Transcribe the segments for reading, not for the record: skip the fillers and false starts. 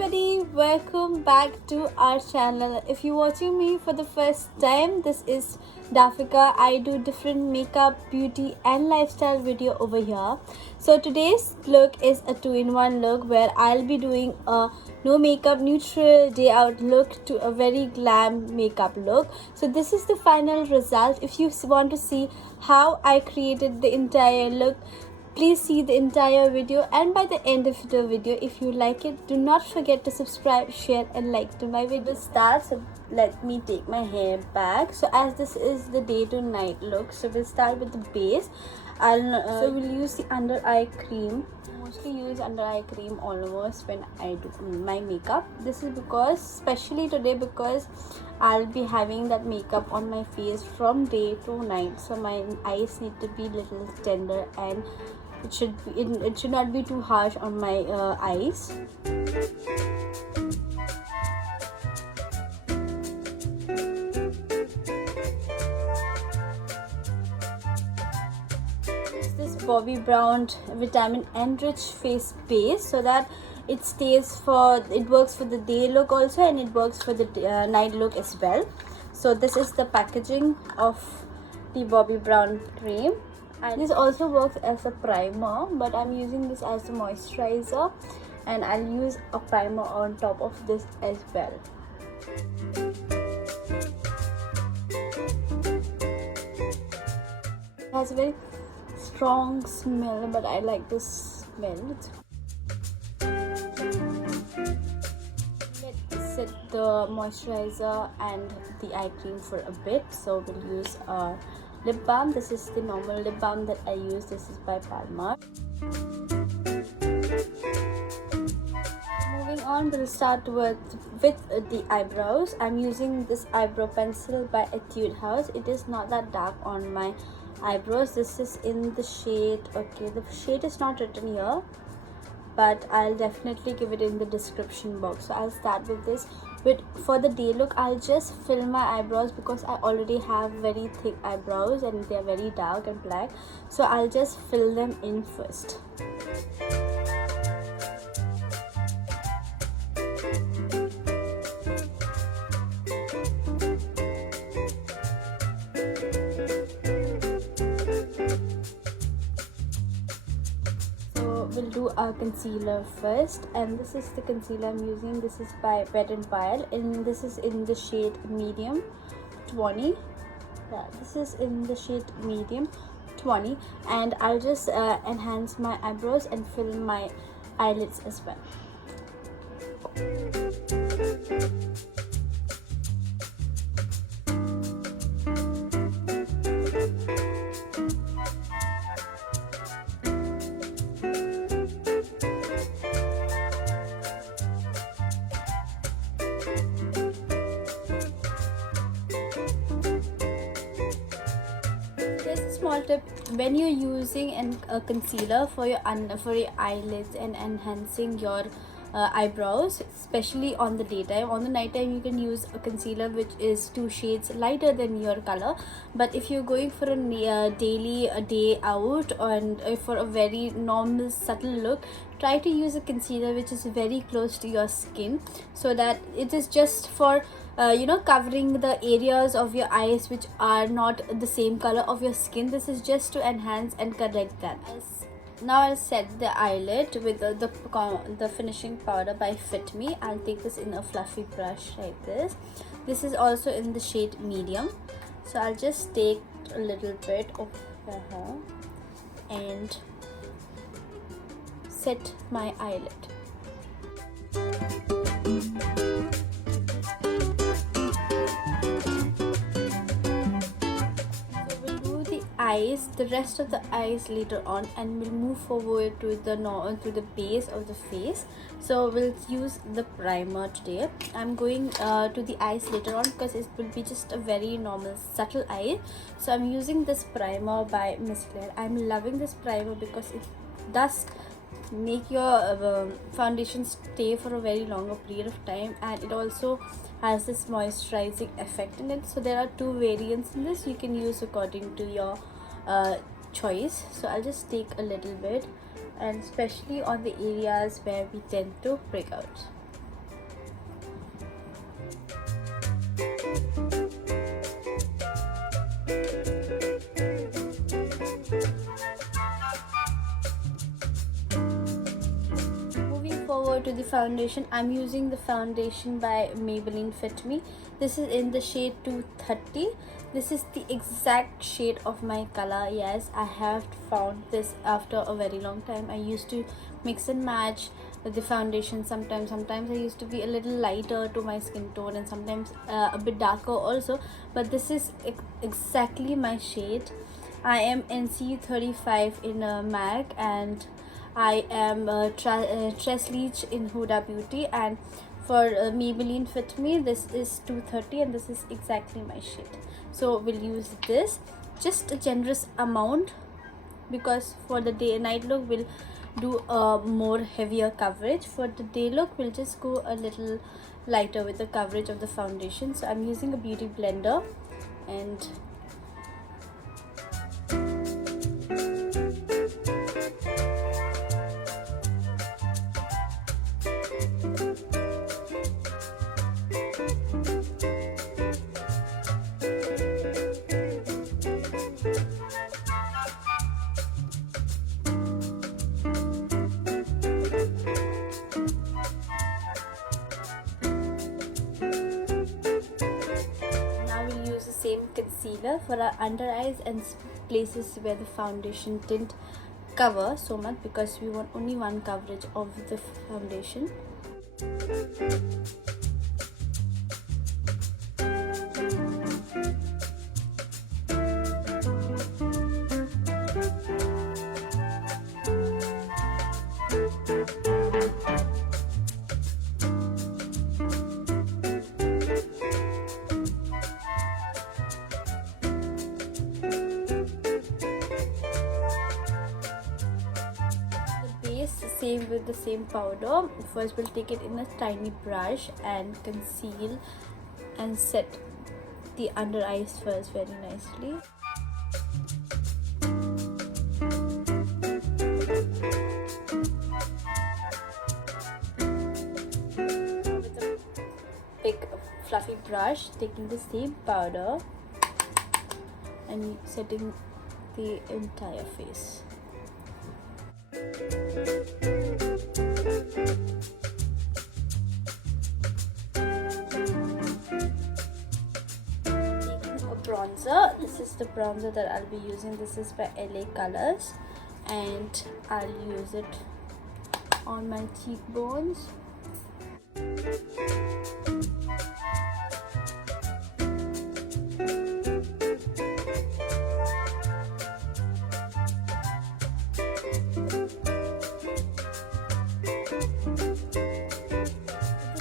everybody, welcome back to our channel. If you're watching me for the first time, this is Dafika. I do different makeup, beauty and lifestyle video over here. So today's look is a 2-in-1 look where I'll be doing a no makeup neutral day out look to a very glam makeup look. So this is the final result. If you want to see how I created the entire look, please see the entire video, and by the end of the video, if you like it, do not forget to subscribe, share and like to my video. Start, so let me take my hair back. So as this is the day to night look, so we'll start with the base. So we'll use the under eye cream. Mostly use under eye cream almost when I do my makeup. This is because, especially today, because I'll be having that makeup on my face from day to night, so my eyes need to be little tender and it should not be too harsh on my eyes. This Bobbi Brown vitamin Enrich face base, so that it works for the day look also, and it works for the night look as well. So this is the packaging of the Bobbi Brown cream, and this also works as a primer, but I'm using this as a moisturizer, and I'll use a primer on top of this as well. It has a very strong smell, but I like this smell. Let's set the moisturizer and the eye cream for a bit. So we'll use a lip balm. This is the normal lip balm that I use. This is by Balm. Moving on, we'll start with the eyebrows. I'm using this eyebrow pencil by Etude house. It is not that dark on my eyebrows. This is in the shade, okay, the shade is not written here, but I'll definitely give it in the description box. So I'll start with this. For the day look, I'll just fill my eyebrows because I already have very thick eyebrows and they're very dark and black, so I'll just fill them in first. We'll do our concealer first, and this is the concealer I'm using. This is by Wet n Wild, and this is in the shade medium 20. Yeah, this is in the shade medium 20, and I'll just enhance my eyebrows and fill my eyelids as well. Small tip: when you're using a concealer for your eyelids and enhancing your eyebrows, especially on the daytime, on the nighttime you can use a concealer which is 2 shades lighter than your color, but if you're going for a day out and for a very normal subtle look, try to use a concealer which is very close to your skin, so that it is just for covering the areas of your eyes which are not the same color of your skin. This is just to enhance and correct that. Now I'll set the eyelid with the finishing powder by Fitme. I'll take this in a fluffy brush like this. This is also in the shade medium, so I'll just take a little bit of and set my eyelid. The rest of the eyes later on, and we'll move forward to the base of the face. So we'll use the primer today. I'm going to the eyes later on because it will be just a very normal subtle eye. So I'm using this primer by Miss Claire. I'm loving this primer because it does make your foundation stay for a very longer period of time, and it also has this moisturizing effect in it. So there are 2 variants in this. You can use according to your choice. So I'll just take a little bit, and especially on the areas where we tend to break out. over to the foundation. I'm using the foundation by Maybelline Fitme. This is in the shade 230. This is the exact shade of my color. Yes, I have found this after a very long time. I used to mix and match the foundation sometimes. I used to be a little lighter to my skin tone, and sometimes a bit darker also, but this is exactly my shade. I am NC35 in MAC, and I am Tresleach in Huda Beauty, and for Maybelline Fitme this is 230, and this is exactly my shade. So we'll use this, just a generous amount, because for the day night look we'll do a more heavier coverage. For the day look we'll just go a little lighter with the coverage of the foundation. So I'm using a beauty blender, and same concealer for our under eyes and places where the foundation didn't cover so much, because we want only one coverage of the foundation. Same with the same powder. First we'll take it in a tiny brush and conceal and set the under eyes first very nicely. With a big fluffy brush, taking the same powder and setting the entire face. Bronzer. This is the bronzer that I'll be using. This is by LA Colors, and I'll use it on my cheekbones.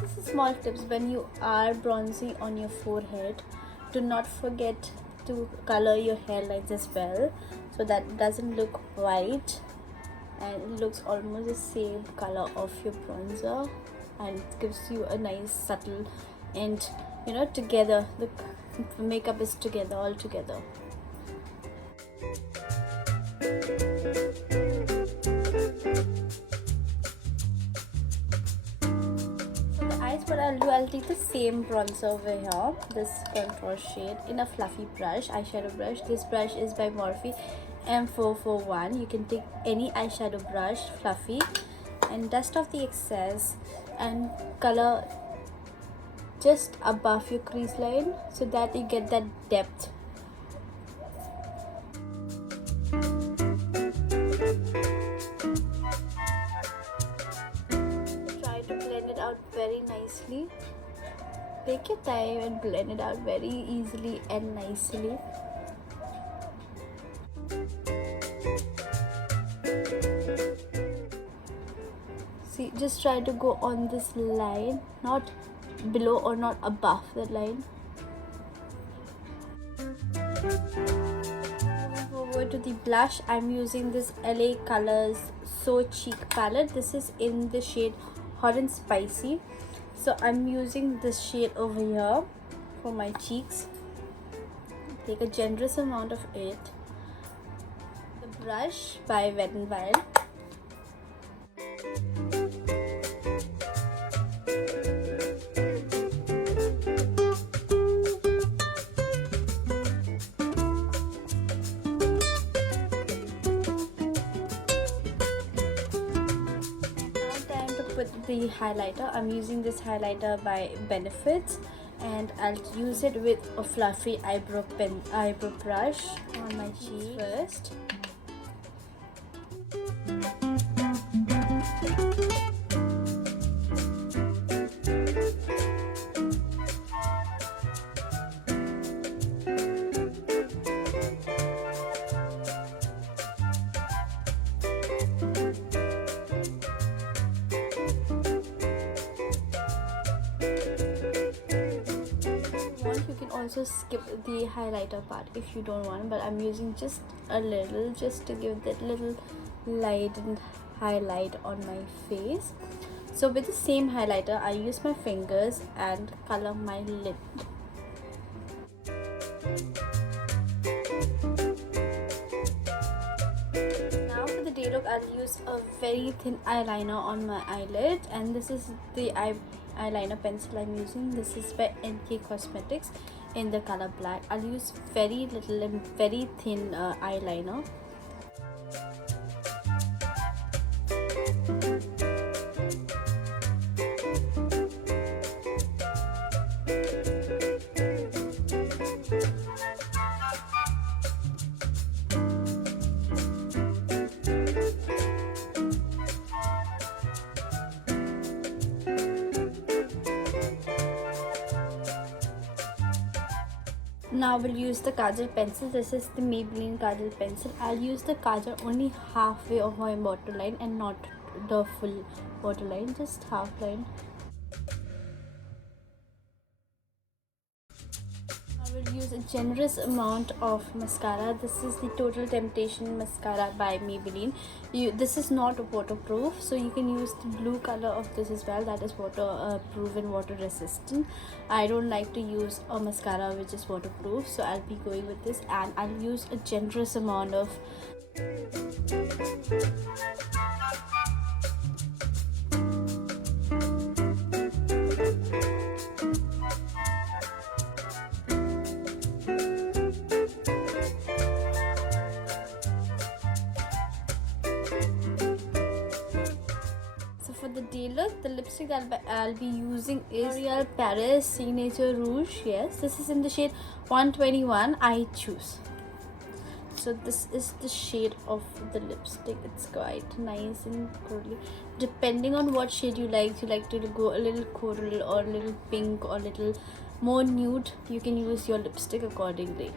This is a small tips when you are bronzing on your forehead. Do not forget to color your hairlines as well, so that it doesn't look white and it looks almost the same color of your bronzer, and it gives you a nice subtle, and you know, together the makeup is together, all together. What I'll do, I'll take the same bronzer over here, this contour shade, in a fluffy brush, eyeshadow brush. This brush is by Morphe M441. You can take any eyeshadow brush, fluffy, and dust off the excess and color just above your crease line so that you get that depth. Very nicely. Take your time and blend it out very easily and nicely. See, just try to go on this line, not below or not above the line. Moving forward to the blush, I'm using this LA Colors So Cheek palette. This is in the shade Hot and Spicy. So I'm using this shade over here for my cheeks. Take a generous amount of it. The brush by Wet n Wild. put the highlighter. I'm using this highlighter by Benefits, and I'll use it with a fluffy eyebrow brush on my cheek first. You can also skip the highlighter part if you don't want, but I'm using just a little, just to give that little light and highlight on my face. So with the same highlighter, I use my fingers and color my lid. Now for the day look, I'll use a very thin eyeliner on my eyelid, and this is the eyeliner pencil I'm using. This is by Cosmetics in the color black. I'll use very little and very thin eyeliner. Now we'll use the Kajal pencil. This is the Maybelline Kajal pencil. I'll use the Kajal only halfway of my waterline and not the full waterline, just half line. I will use a generous amount of mascara. This is the Total Temptation mascara by Maybelline. This is not waterproof, so you can use the blue color of this as well. That is waterproof and water resistant. I don't like to use a mascara which is waterproof, so I'll be going with this, and I'll use a generous amount of for the day look, the lipstick I'll be using is L'Oreal Paris Signature Rouge. Yes, this is in the shade 121. I choose. So this is the shade of the lipstick. It's quite nice and curly. Depending on what shade you like to go a little coral or a little pink or a little more nude, you can use your lipstick accordingly.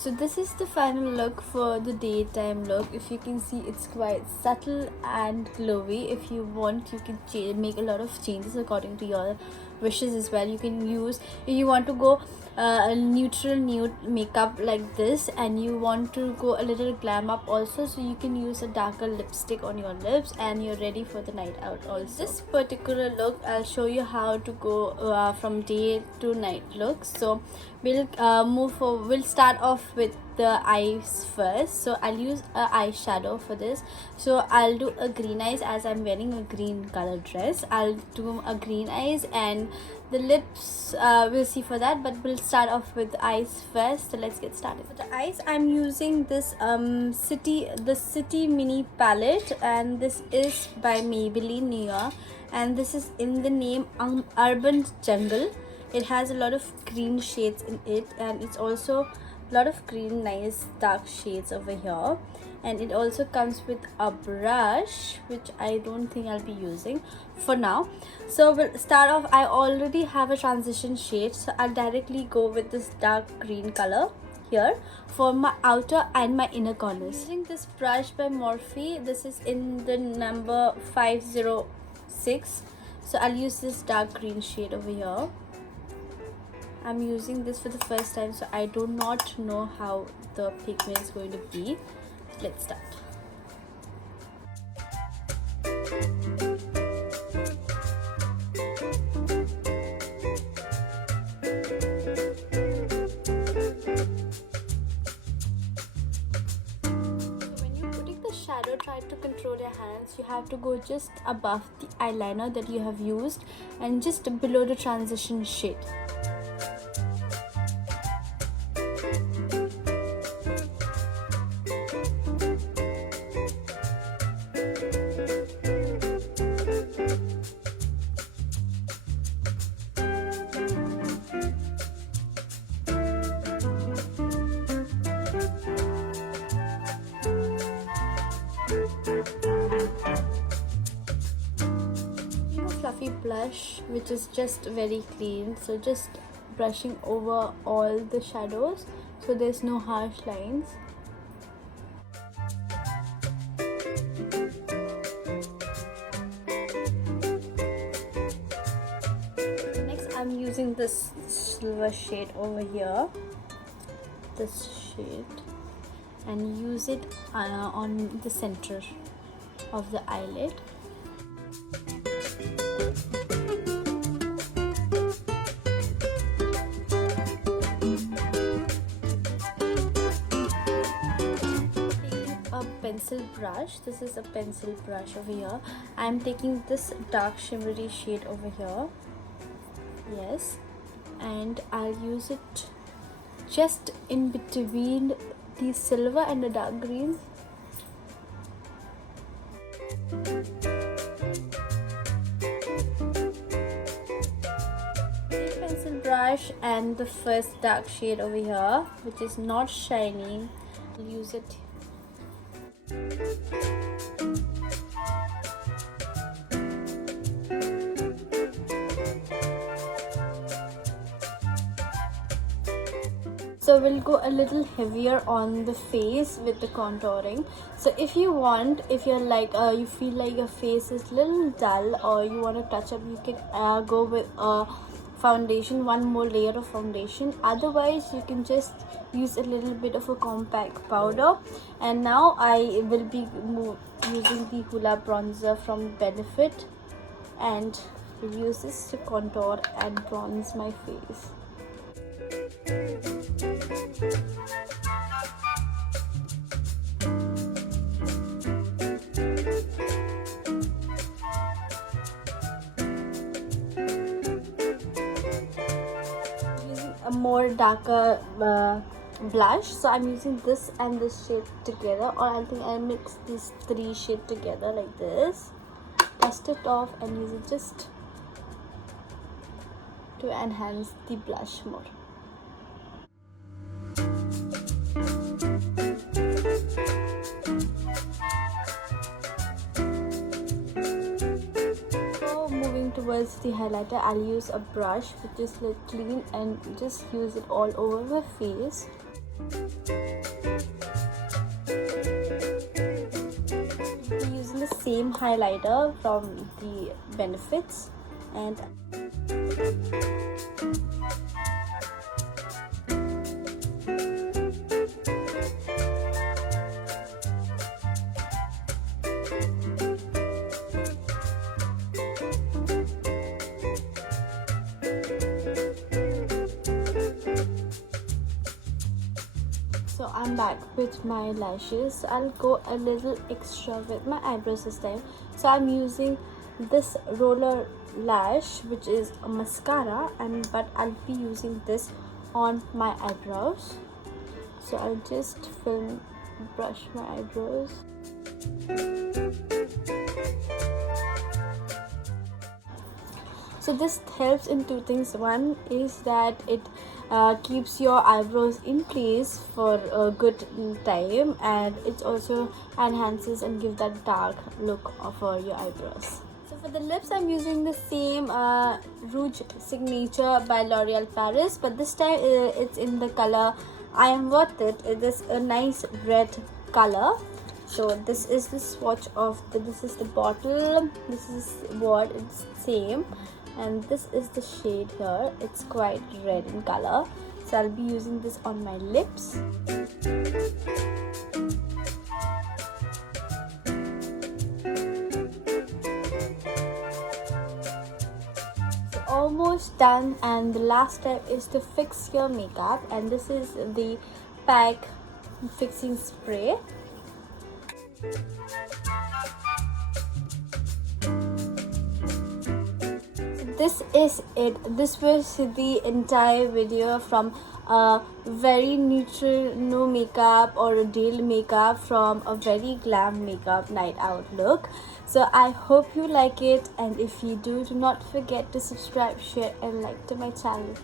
So this is the final look for the daytime look. If you can see, it's quite subtle and glowy. If you want, you can make a lot of changes according to your wishes as well. You can use, if you want to go a neutral nude makeup like this, and you want to go a little glam up also, so you can use a darker lipstick on your lips and you're ready for the night out also. This particular look, I'll show you how to go from day to night look. So we'll we'll start off with the eyes first. So I'll use a eyeshadow for this. So I'll do a green eyes, as I'm wearing a green color dress. I'll do a green eyes, and the lips we'll see for that, but we'll start off with the eyes first. So let's get started. For the eyes, I'm using this City Mini palette, and this is by Maybelline New York, and this is in the name Urban Jungle. It has a lot of green shades in it, and it's also a lot of green nice dark shades over here. And it also comes with a brush, which I don't think I'll be using for now. So we'll start off. I already have a transition shade, so I'll directly go with this dark green color here for my outer and my inner corners. Using this brush by Morphe. This is in the number 506. So I'll use this dark green shade over here. I'm using this for the first time, so I do not know how the pigment is going to be. Let's start. shadow, try to control your hands. You have to go just above the eyeliner that you have used and just below the transition shade. Fluffy blush which is just very clean, so just brushing over all the shadows so there's no harsh lines. Next I'm using this silver shade over here, this shade, and use it on the center of the eyelid. Pencil brush, this is a pencil brush over here. I'm taking this dark shimmery shade over here, yes, and I'll use it just in between the silver and the dark green. Pencil brush and the first dark shade over here, which is not shiny, I'll use it. So we'll go a little heavier on the face with the contouring. So if you want, if you're like you feel like your face is a little dull or you want to touch up, you can go with a foundation, one more layer of foundation. Otherwise you can just use a little bit of a compact powder. And now I will be using the Hoola bronzer from Benefit, and will use this to contour and bronze my face. Using a more darker blush, so I'm using this and this shade together, or I think I mix these three shades together like this, dust it off and use it just to enhance the blush more. Towards the highlighter, I'll use a brush which is like clean and just use it all over my face. I'm using the same highlighter from the Benefits, and so I'm back with my lashes. I'll go a little extra with my eyebrows this time. So I'm using this roller lash, which is a mascara, but I'll be using this on my eyebrows. So I'll just brush my eyebrows. So this helps in two things. One is that it keeps your eyebrows in place for a good time, and it also enhances and gives that dark look for your eyebrows. So for the lips, I'm using the same Rouge Signature by L'Oreal Paris, but this time it's in the color I Am Worth It. It is a nice red color. So this is the swatch of this is the bottle, this is what it's same, and this is the shade here. It's quite red in color, so I'll be using this on my lips. So almost done, and the last step is to fix your makeup, and this is the PAC fixing spray. This is it. This was the entire video from a very neutral no makeup or a deal makeup from a very glam makeup night out look. So I hope you like it, and if you do not forget to subscribe, share and like to my channel.